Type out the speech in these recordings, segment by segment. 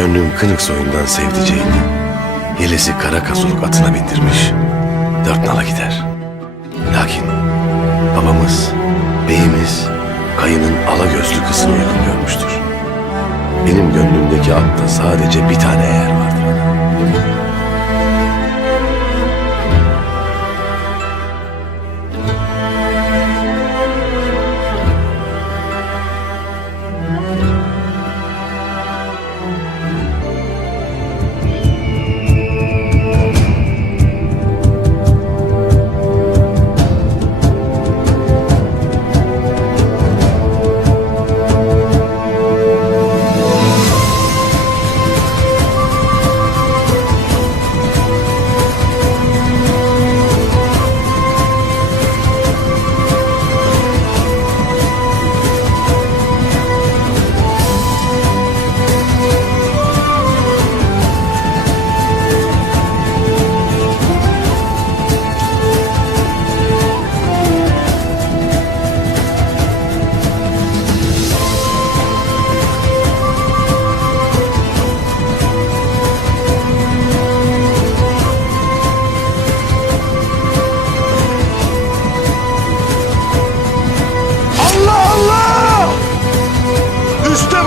Gönlüm kınık soyundan sevdiceğini, yelesi kara kazuluk atına bindirmiş, dört nala gider. Lakin babamız, beyimiz, kayının ala gözlü kızını uygun görmüştür. Benim gönlümdeki atta sadece bir tane yer vardır ana.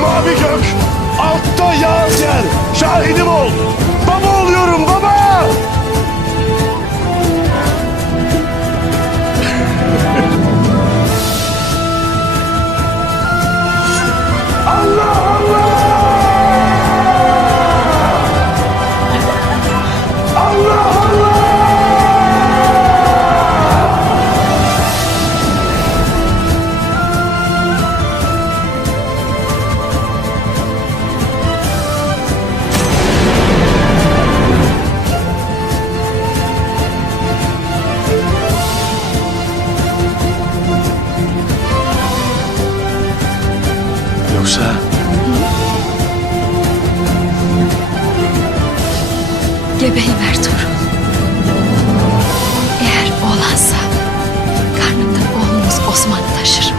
Mavi gök, altta yağız yer. Şahidim ol. Baba oluyorum baba. Allah Allah. Allah Allah. Yoksa Gebeyiver torun. Eğer oğlansa karnımda oğlumuz Osman taşır.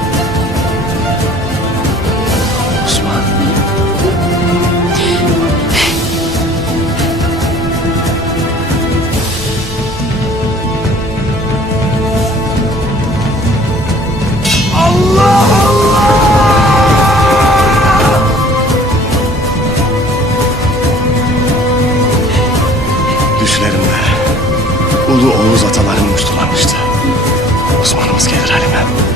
Osman. Allah Allah. Düşlerimde ulu Oğuz atalarım muştulanmıştı. Osman'ımız gelir halime.